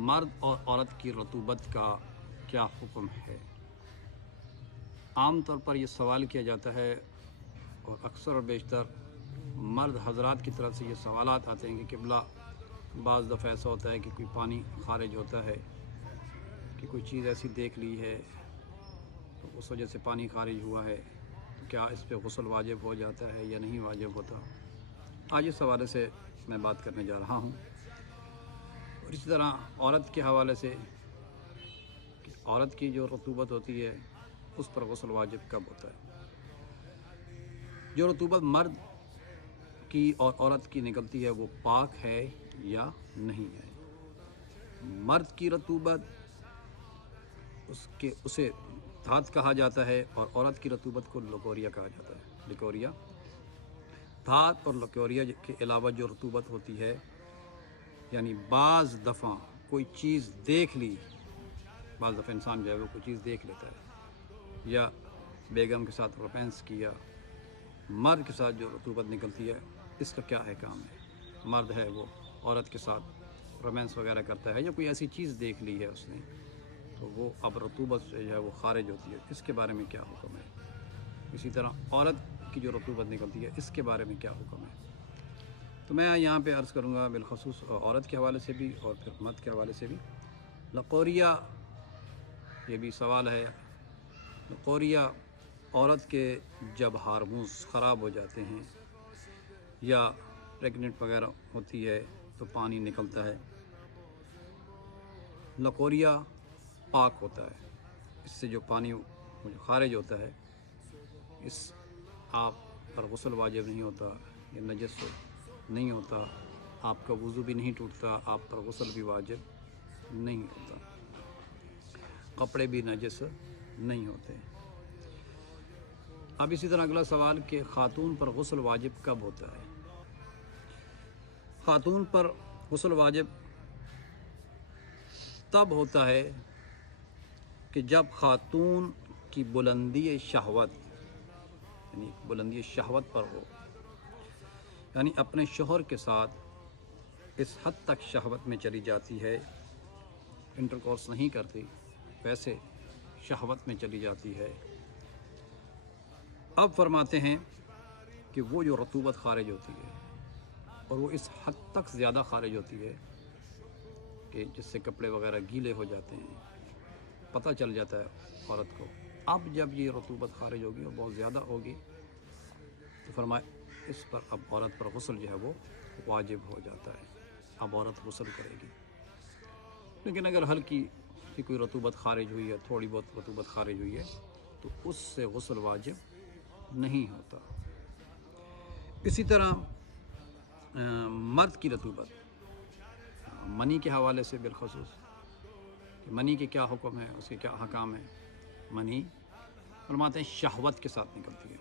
مرد اور عورت کی رطوبت کا کیا حکم ہے؟ عام طور پر یہ سوال کیا جاتا ہے اور اکثر اور بیشتر مرد حضرات کی طرف سے یہ سوالات آتے ہیں کہ قبلہ بعض دفعہ ایسا ہوتا ہے کہ کوئی پانی خارج ہوتا ہے، کہ کوئی چیز ایسی دیکھ لی ہے تو اس وجہ سے پانی خارج ہوا ہے، تو کیا اس پہ غسل واجب ہو جاتا ہے یا نہیں واجب ہوتا؟ آج اس حوالے سے میں بات کرنے جا رہا ہوں، اور اسی طرح عورت کے حوالے سے کہ عورت کی جو رطوبت ہوتی ہے اس پر غسل واجب کب ہوتا ہے۔ جو رطوبت مرد کی اور عورت کی نکلتی ہے وہ پاک ہے یا نہیں ہے؟ مرد کی رطوبت اسے دھات کہا جاتا ہے، اور عورت کی رطوبت کو لکوریا کہا جاتا ہے۔ لکوریا، دھات اور لکوریا کے علاوہ جو رطوبت ہوتی ہے، یعنی بعض دفعہ کوئی چیز دیکھ لی، بعض دفعہ انسان جو ہے وہ کوئی چیز دیکھ لیتا ہے، یا بیگم کے ساتھ رومانس کیا، مرد کے ساتھ جو رطوبت نکلتی ہے اس کا کیا احکام ہے؟ مرد ہے وہ عورت کے ساتھ رومانس وغیرہ کرتا ہے یا کوئی ایسی چیز دیکھ لی ہے اس نے، تو وہ اب رطوبت سے جو ہے وہ خارج ہوتی ہے، اس کے بارے میں کیا حکم ہے؟ اسی طرح عورت کی جو رطوبت نکلتی ہے اس کے بارے میں کیا حکم ہے؟ تو میں یہاں پہ عرض کروں گا بالخصوص عورت کے حوالے سے بھی اور پھر مرد کے حوالے سے بھی۔ لکوریا، یہ بھی سوال ہے۔ لکوریا عورت کے جب ہارمونز خراب ہو جاتے ہیں یا پریگننٹ وغیرہ ہوتی ہے تو پانی نکلتا ہے، لکوریا پاک ہوتا ہے، اس سے جو پانی خارج ہوتا ہے اس آپ پر غسل واجب نہیں ہوتا، یہ نجس نہیں ہوتا، آپ کا وضو بھی نہیں ٹوٹتا، آپ پر غسل بھی واجب نہیں ہوتا، کپڑے بھی نجس نہیں ہوتے۔ اب اسی طرح اگلا سوال کہ خاتون پر غسل واجب کب ہوتا ہے؟ خاتون پر غسل واجب تب ہوتا ہے کہ جب خاتون کی بلندی شہوت، یعنی بلندی شہوت پر ہو، یعنی اپنے شوہر کے ساتھ اس حد تک شہوت میں چلی جاتی ہے، انٹرکورس نہیں کرتی، ویسے شہوت میں چلی جاتی ہے۔ اب فرماتے ہیں کہ وہ جو رطوبت خارج ہوتی ہے اور وہ اس حد تک زیادہ خارج ہوتی ہے کہ جس سے کپڑے وغیرہ گیلے ہو جاتے ہیں، پتہ چل جاتا ہے عورت کو۔ اب جب یہ رطوبت خارج ہوگی اور بہت زیادہ ہوگی تو فرمایا اس پر اب عورت پر غسل جو ہے وہ واجب ہو جاتا ہے، اب عورت غسل کرے گی۔ لیکن اگر ہلکی سی کوئی رطوبت خارج ہوئی ہے، تھوڑی بہت رطوبت خارج ہوئی ہے تو اس سے غسل واجب نہیں ہوتا۔ اسی طرح مرد کی رطوبت، منی کے حوالے سے بالخصوص کہ منی کے کیا حکم ہے، اس کے کیا احکام ہیں۔ منی فرماتے ہیں شہوت کے ساتھ نکلتی ہے،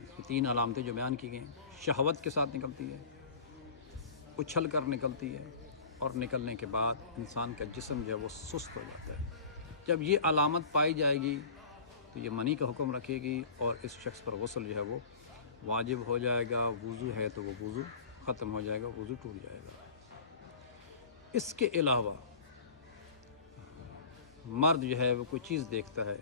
اس کی 3 علامتیں جو بیان کی گئی ہیں، شہوت کے ساتھ نکلتی ہے، اچھل کر نکلتی ہے، اور نکلنے کے بعد انسان کا جسم جو ہے وہ سست ہو جاتا ہے۔ جب یہ علامت پائی جائے گی تو یہ منی کا حکم رکھے گی اور اس شخص پر غسل جو ہے وہ واجب ہو جائے گا، وضو ہے تو وہ وضو ختم ہو جائے گا، وضو ٹوٹ جائے گا۔ اس کے علاوہ مرد جو ہے وہ کوئی چیز دیکھتا ہے،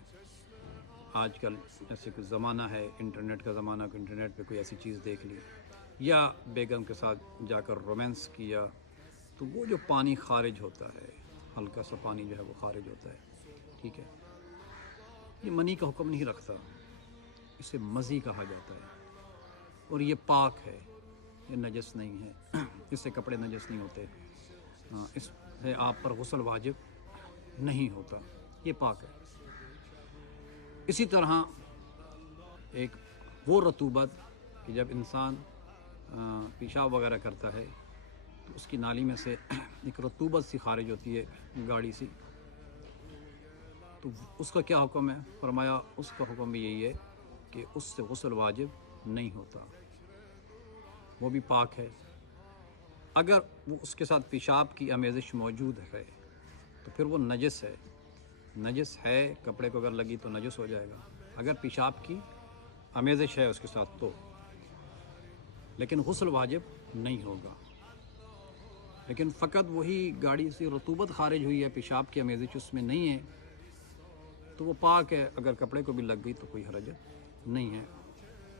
آج کل جیسے کہ زمانہ ہے انٹرنیٹ کا زمانہ، کہ انٹرنیٹ پہ کوئی ایسی چیز دیکھ لی یا بیگم کے ساتھ جا کر رومانس کیا، تو وہ جو پانی خارج ہوتا ہے، ہلکا سا پانی جو ہے وہ خارج ہوتا ہے، ٹھیک ہے، یہ منی کا حکم نہیں رکھتا، اسے مزی کہا جاتا ہے، اور یہ پاک ہے، یہ نجس نہیں ہے، اس سے کپڑے نجس نہیں ہوتے، اس سے آپ پر غسل واجب نہیں ہوتا، یہ پاک ہے۔ اسی طرح ایک وہ رطوبت کہ جب انسان پیشاب وغیرہ کرتا ہے تو اس کی نالی میں سے ایک رطوبت سی خارج ہوتی ہے، گاڑی سی، تو اس کا کیا حکم ہے؟ فرمایا اس کا حکم بھی یہی ہے کہ اس سے غسل واجب نہیں ہوتا، وہ بھی پاک ہے۔ اگر وہ اس کے ساتھ پیشاب کی آمیزش موجود ہے تو پھر وہ نجس ہے، نجس ہے، کپڑے کو اگر لگی تو نجس ہو جائے گا، اگر پیشاب کی آمیزش ہے اس کے ساتھ تو، لیکن غسل واجب نہیں ہوگا۔ لیکن فقط وہی گاڑی سے رطوبت خارج ہوئی ہے، پیشاب کی آمیزش اس میں نہیں ہے، تو وہ پاک ہے، اگر کپڑے کو بھی لگ گئی تو کوئی حرج نہیں ہے،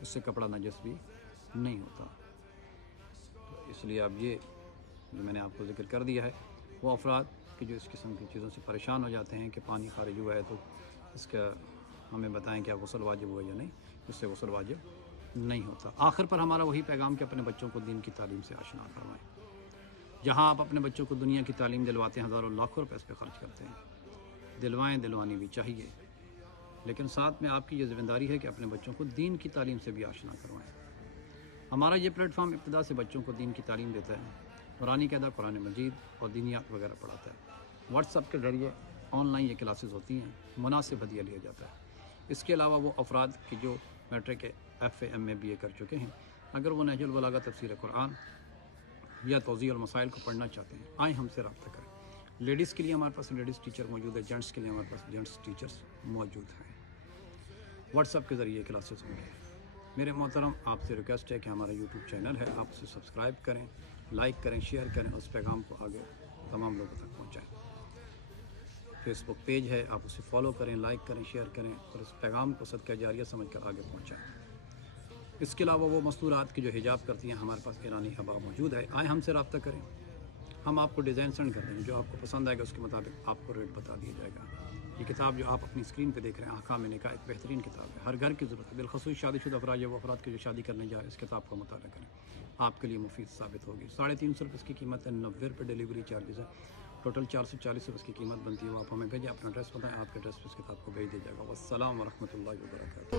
اس سے کپڑا نجس بھی نہیں ہوتا۔ تو اس لیے اب یہ جو میں نے آپ کو ذکر کر دیا ہے، وہ افراد کہ جو اس قسم کی چیزوں سے پریشان ہو جاتے ہیں کہ پانی خارج ہوا ہے تو اس کا ہمیں بتائیں کیا غسل واجب ہوا یا نہیں، اس سے غسل واجب نہیں ہوتا۔ آخر پر ہمارا وہی پیغام کہ اپنے بچوں کو دین کی تعلیم سے آشنا کروائیں۔ جہاں آپ اپنے بچوں کو دنیا کی تعلیم دلواتے ہیں، ہزاروں لاکھوں روپے اس پہ خرچ کرتے ہیں، دلوائیں، دلوانی بھی چاہیے، لیکن ساتھ میں آپ کی یہ ذمہ داری ہے کہ اپنے بچوں کو دین کی تعلیم سے بھی آشنا کروائیں۔ ہمارا یہ پلیٹ فارم ابتدا سے بچوں کو دین کی تعلیم دیتا ہے، قرآن قاعدہ، قرآن مجید اور دینیات وغیرہ پڑھاتا ہے۔ واٹس ایپ کے ذریعے آن لائن یہ کلاسز ہوتی ہیں، مناسب ہدیہ لیا جاتا ہے۔ اس کے علاوہ وہ افراد کہ جو matric F A M A B A کر چکے ہیں، اگر وہ نہج البلاغہ تفسیر قرآن یا توضیح المسائل کو پڑھنا چاہتے ہیں، آئیں ہم سے رابطہ کریں۔ لیڈیز کے لیے ہمارے پاس لیڈیز ٹیچر موجود ہے، جینٹس کے لیے ہمارے پاس جینٹس ٹیچرز موجود ہیں۔ واٹس ایپ کے ذریعے کلاسز ہوں گے۔ میرے محترم، آپ سے ریکویسٹ ہے کہ ہمارا یوٹیوب چینل ہے، آپ اسے سبسکرائب کریں، لائک کریں، شیئر کریں، اس پیغام کو آگے تمام لوگوں تک پہنچائیں۔ فیس بک پیج ہے، آپ اسے فالو کریں، لائک کریں، شیئر کریں اور اس پیغام کو صدقہ جاریہ سمجھ کر آگے پہنچائیں۔ اس کے علاوہ وہ مستورات کی جو حجاب کرتی ہیں، ہمارے پاس ایرانی حبا موجود ہے، آئیں ہم سے رابطہ کریں، ہم آپ کو ڈیزائن سینڈ کر دیں گے، جو آپ کو پسند آئے گا اس کے مطابق آپ کو ریٹ بتا دیا جائے گا۔ یہ کتاب جو آپ اپنی اسکرین پہ دیکھ رہے ہیں، احکام نکاح، ایک بہترین کتاب ہے، ہر گھر کی ضرورت ہے، بالخصوص شادی شدہ افراد یا وہ افراد کے جو شادی کرنے جائے، اس کتاب کا مطالعہ کریں، آپ کے لیے مفید ثابت ہوگی۔ 350 روپے اس کی قیمت ہے، 90 روپے ڈیلیوری چارجز ہے، ٹوٹل 440 روپے اس کی قیمت بنتی ہے۔ وہ آپ ہمیں بھیجیں، اپنا ایڈریس بتائیں، آپ کے ایڈریس پہ اس کتاب کو بھیج دیا جائے گا۔ والسلام ورحمۃ اللہ وبرکاتہ۔